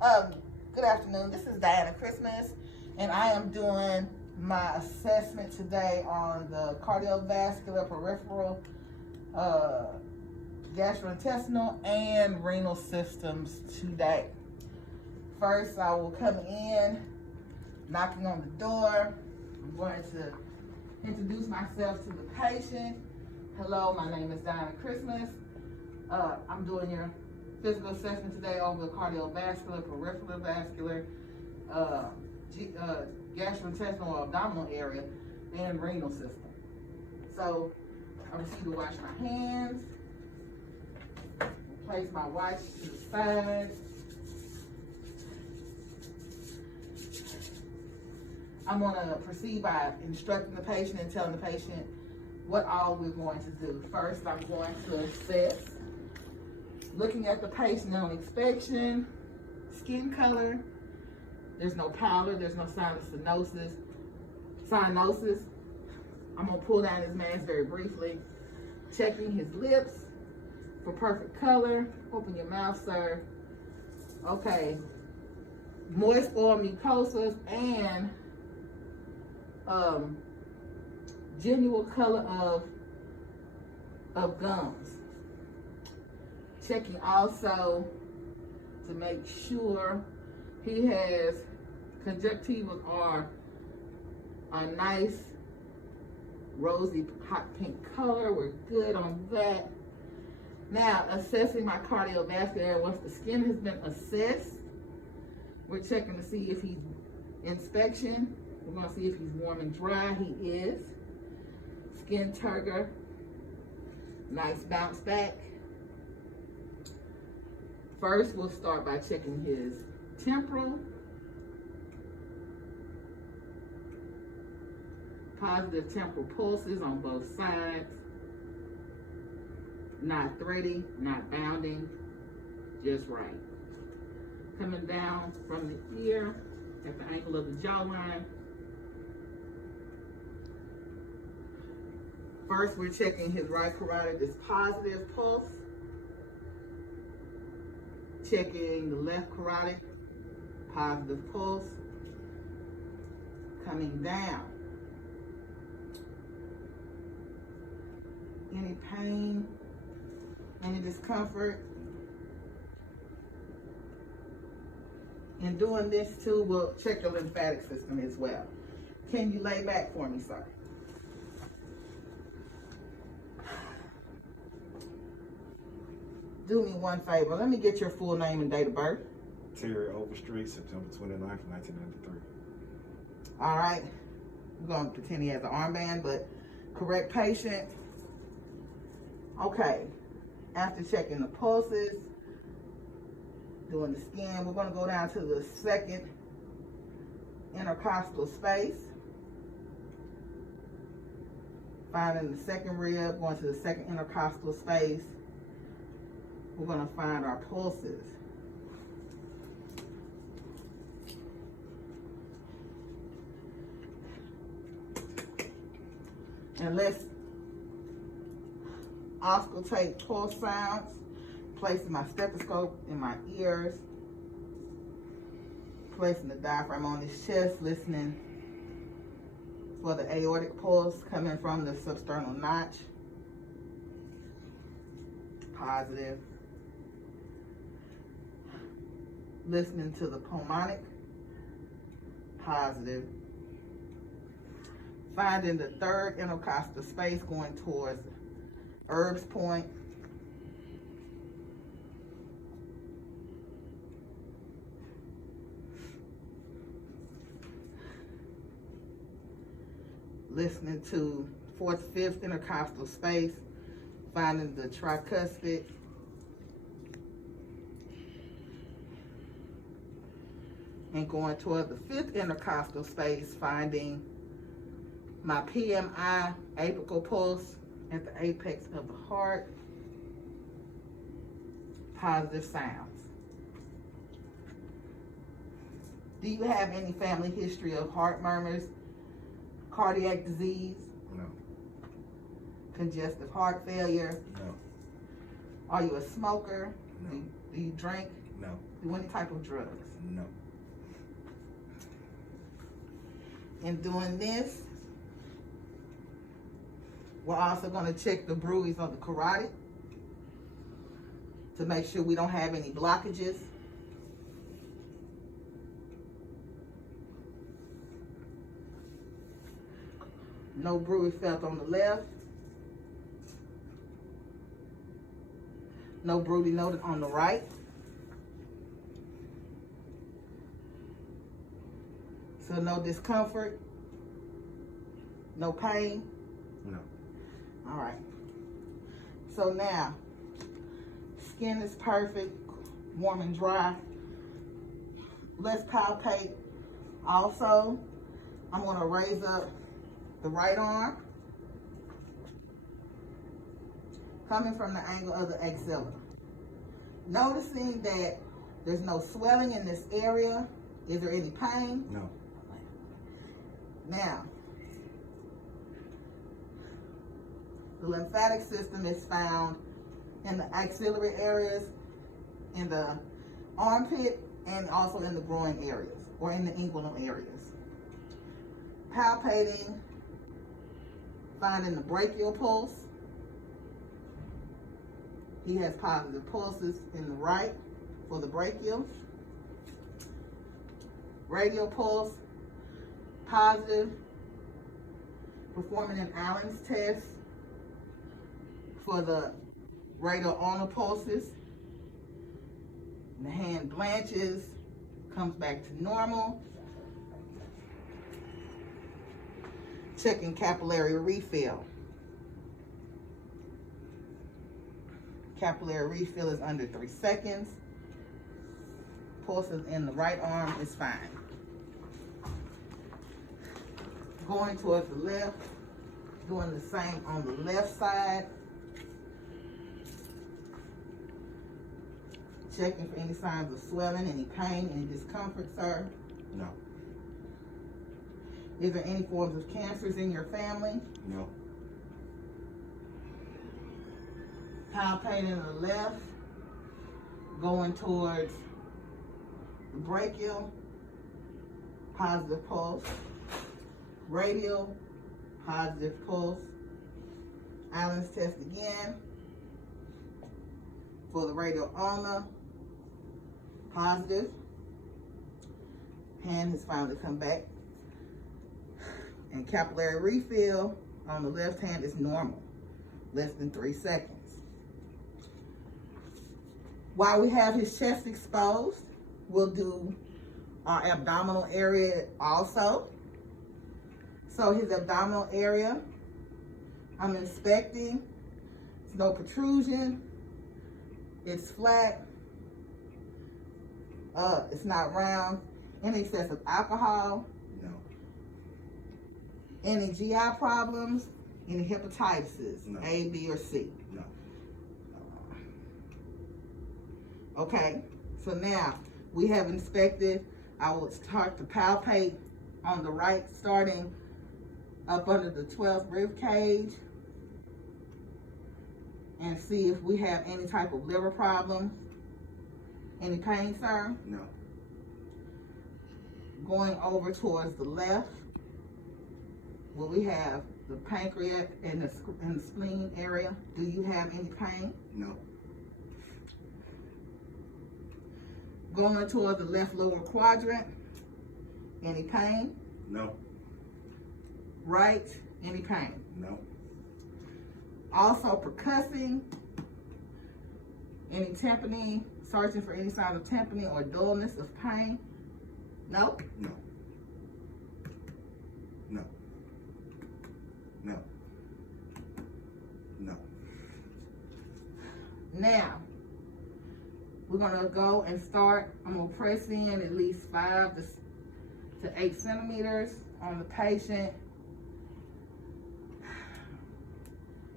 Good afternoon. This is Diana Christmas, and I am doing my assessment today on the cardiovascular, peripheral, gastrointestinal, and renal systems today. First, I will come in, knocking on the door. I'm going to introduce myself to the patient. Hello, my name is Diana Christmas. I'm doing your physical assessment today over the cardiovascular, peripheral vascular, gastrointestinal or abdominal area, and renal system. So I proceed to wash my hands, place my wipes to the side. I'm going to proceed by instructing the patient and telling the patient what all we're going to do. First, I'm going to assess, looking at the patient on inspection, skin color. There's no pallor, there's no sign of cyanosis. I'm going to pull down his mask very briefly, checking his lips for perfect color. Open your mouth, sir. Okay. Moist oral mucosas and genuine color of gums. Checking also to make sure he has conjunctivas are a nice rosy hot pink color. We're good on that. Now, assessing my cardiovascular area. Once the skin has been assessed, we're checking to see if he's inspection. We're going to see if he's warm and dry. He is. Skin turgor. Nice bounce back. First, we'll start by checking his temporal. Positive temporal pulses on both sides. Not thready, not bounding, just right. Coming down from the ear at the angle of the jawline. First, we're checking his right carotid is positive pulse. Checking the left carotid, positive pulse. Coming down. Any pain, any discomfort? In doing this too, we'll check your lymphatic system as well. Can you lay back for me, sir? Do me one favor. Let me get your full name and date of birth. Terry Overstreet, September 29th, 1993. All right. We're going to pretend he has an armband, but correct patient. Okay. After checking the pulses, doing the skin, we're going to go down to the second intercostal space. Finding the second rib, going to the second intercostal space. We're going to find our pulses. And let's auscultate pulse sounds. Placing my stethoscope in my ears. Placing the diaphragm on his chest, listening for the aortic pulse coming from the substernal notch. Positive. Listening to the pulmonic. Positive. Finding the third intercostal space going towards Erb's point. Listening to fourth, fifth intercostal space. Finding the tricuspid. And going toward the fifth intercostal space, finding my PMI apical pulse at the apex of the heart. Positive sounds. Do you have any family history of heart murmurs, cardiac disease? No. Congestive heart failure? No. Are you a smoker? No. Do you drink? No. Do any type of drugs. No. In doing this, we're also going to check the bruise of the carotid to make sure we don't have any blockages. No bruise felt on the left. No bruising noted on the right. So no discomfort, no pain. No. All right. So now, skin is perfect, warm and dry. Let's palpate. Also, I'm going to raise up the right arm, coming from the angle of the axilla. Noticing that there's no swelling in this area. Is there any pain? No. Now, the lymphatic system is found in the axillary areas, in the armpit, and also in the groin areas, or in the inguinal areas. Palpating, finding the brachial pulse. He has positive pulses in the right for the brachial. Radial pulse, positive. Performing an Allen's test for the radial ulnar pulses. The hand blanches, comes back to normal. Checking capillary refill. Capillary refill is under 3 seconds. Pulses in the right arm is fine. Going towards the left, doing the same on the left side. Checking for any signs of swelling, any pain, any discomfort, sir. No. Is there any forms of cancers in your family? No. Palpating the left, going towards the brachial, positive pulse. Radial, positive pulse. Allen's test again for the radial ulna, positive. Hand has finally come back. And capillary refill on the left hand is normal, less than 3 seconds. While we have his chest exposed, we'll do our abdominal area also. So his abdominal area, I'm inspecting. There's no protrusion. It's flat. It's not round. Any excessive alcohol. No. Any GI problems. Any hepatitis, No. A, B, or C. No. Okay, so now we have inspected. I will start to palpate on the right, starting up under the 12th rib cage, and see if we have any type of liver problem. Any pain, sir? No. Going over towards the left, where we have the pancreas and the spleen area. Do you have any pain? No. Going toward the left lower quadrant. Any pain? No. Right? Any pain? No. Also percussing. Any tympani? Searching for any sign of tympani or dullness of pain? No? No. No. No. No. Now, we're gonna go and start. I'm gonna press in at least 5 to 8 centimeters on the patient.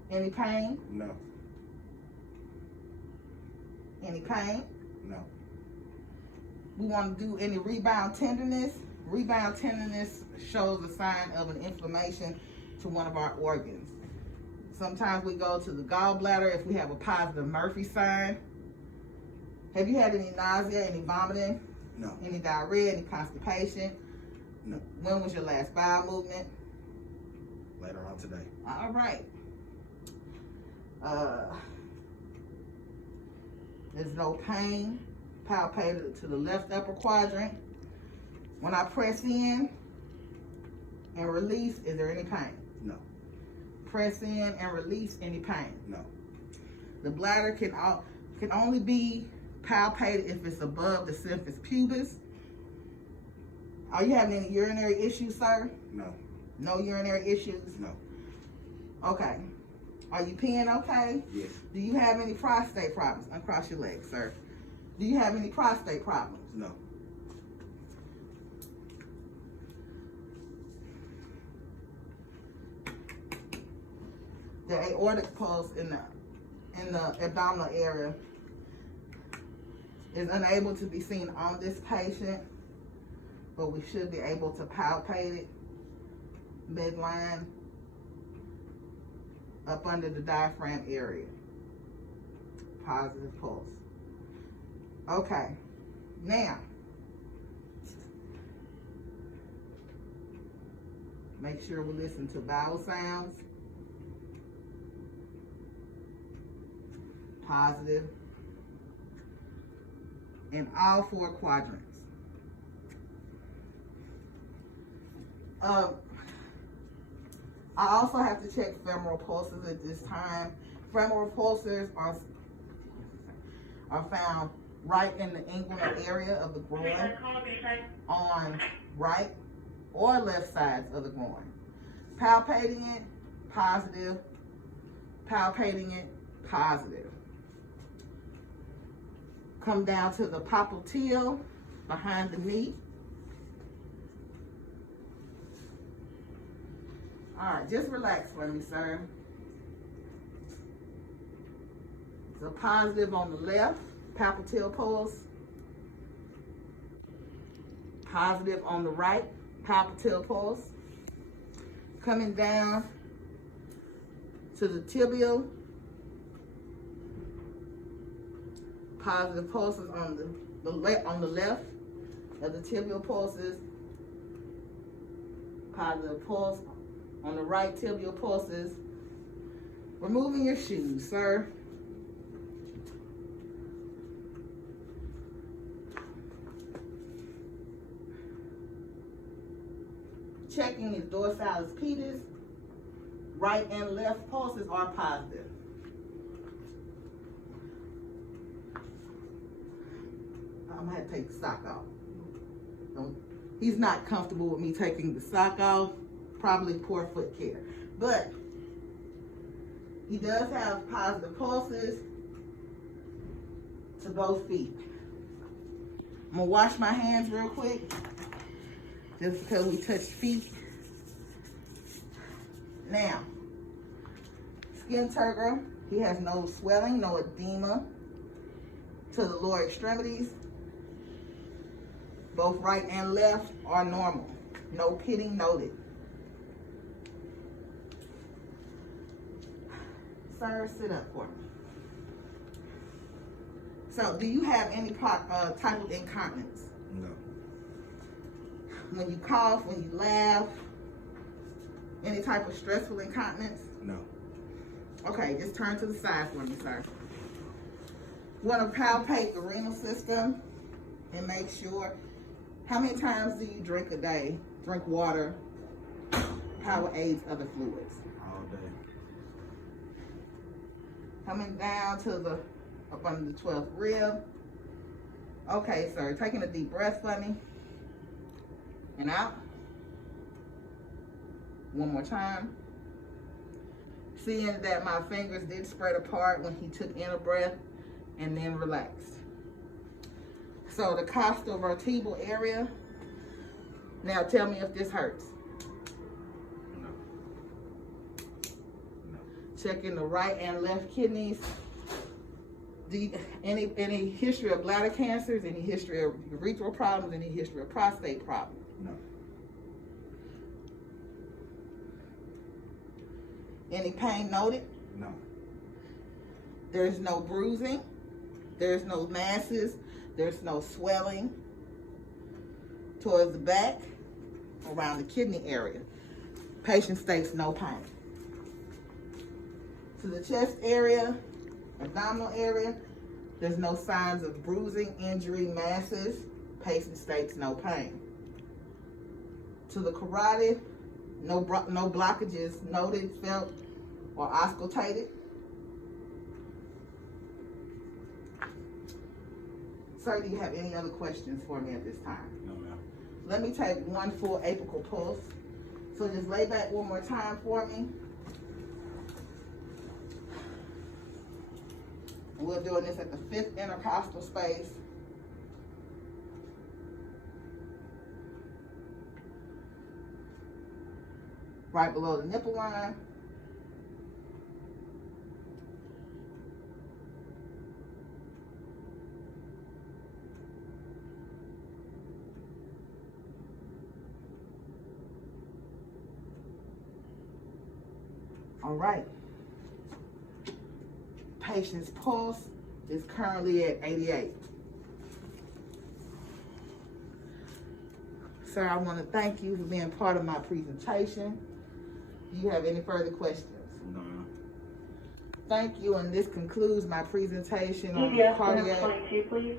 Any pain? No. Any pain? No. We want to do any rebound tenderness. Rebound tenderness shows a sign of an inflammation to one of our organs. Sometimes we go to the gallbladder if we have a positive Murphy sign. Have you had any nausea, any vomiting, No. any diarrhea, any constipation? No. When was your last bowel movement? Later on today. All right. There's no pain palpated to the left upper quadrant. When I press in and release, is there any pain? No. Press in and release, any pain? No. The bladder can only be palpated if it's above the symphysis pubis. Are you having any urinary issues, sir? No. No urinary issues? No. Okay. Are you peeing okay? Yes. Do you have any prostate problems? Uncross your legs, sir. Do you have any prostate problems? No. The aortic pulse in the abdominal area is unable to be seen on this patient, but we should be able to palpate it midline up under the diaphragm area. Positive pulse. Okay, now make sure we listen to vowel sounds. Positive in all four quadrants. I also have to check femoral pulses at this time. Femoral pulses are found right in the inguinal area of the groin, on right or left sides of the groin. Palpating it, positive. Palpating it, positive. Come down to the popliteal behind the knee. All right, just relax for me, sir. So positive on the left, popliteal pulse. Positive on the right, popliteal pulse. Coming down to the tibial. Positive pulses on the left of the tibial pulses. Positive pulse on the right tibial pulses. Removing your shoes, sir. Checking his dorsalis pedis. Right and left pulses are positive. I'm gonna have to take the sock off. He's not comfortable with me taking the sock off. Probably poor foot care. But he does have positive pulses to both feet. I'm gonna wash my hands real quick, just because we touched feet. Now, skin turgor. He has no swelling, no edema to the lower extremities. Both right and left are normal. No pitting noted. Sir, sit up for me. So, do you have any type of incontinence? No. When you cough, when you laugh, any type of stressful incontinence? No. Okay, just turn to the side for me, sir. Want to palpate the renal system and make sure. How many times do you drink a day? Drink water, power aids, other fluids. All day. Coming down to the, up under the 12th rib. Okay, sir, taking a deep breath for me. And out. One more time. Seeing that my fingers did spread apart when he took in a breath and then relaxed. So the costovertebral area. Now tell me if this hurts. No. No. Checking the right and left kidneys. Any history of bladder cancers, any history of urethral problems, any history of prostate problems? No. Any pain noted? No. There's no bruising. There's no masses. There's no swelling towards the back, around the kidney area. Patient states no pain. To the chest area, abdominal area, there's no signs of bruising, injury, masses. Patient states no pain. To the carotid, no blockages noted, felt, or auscultated. Sir, do you have any other questions for me at this time? No, ma'am. Let me take one full apical pulse. So just lay back one more time for me. And we're doing this at the 5th intercostal space. Right below the nipple line. All right. Patient's pulse is currently at 88. Sir, I want to thank you for being part of my presentation. Do you have any further questions? No, ma'am. Thank you, and this concludes my presentation on EDS cardiac. 22, please.